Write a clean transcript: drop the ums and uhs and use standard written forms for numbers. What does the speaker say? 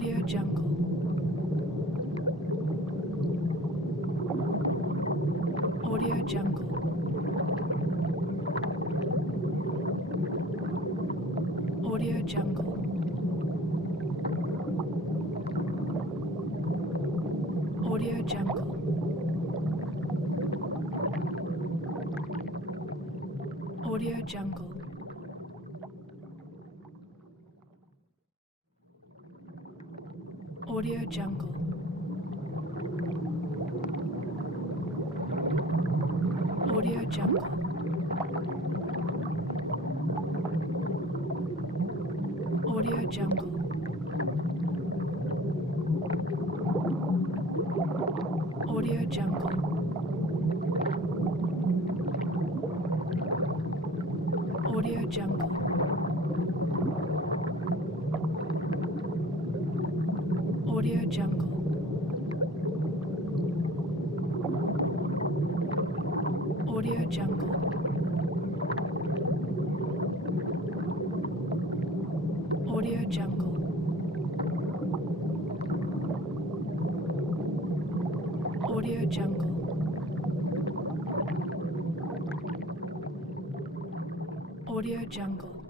Audio Jungle. Audio Jungle. Audio Jungle. Audio Jungle. Audio Jungle. Audio Jungle. Audio Jungle. Audio Jungle. Audio Jungle. Audio Jungle. Audio Jungle. Audio Jungle. Audio Jungle. Audio Jungle. Audio Jungle.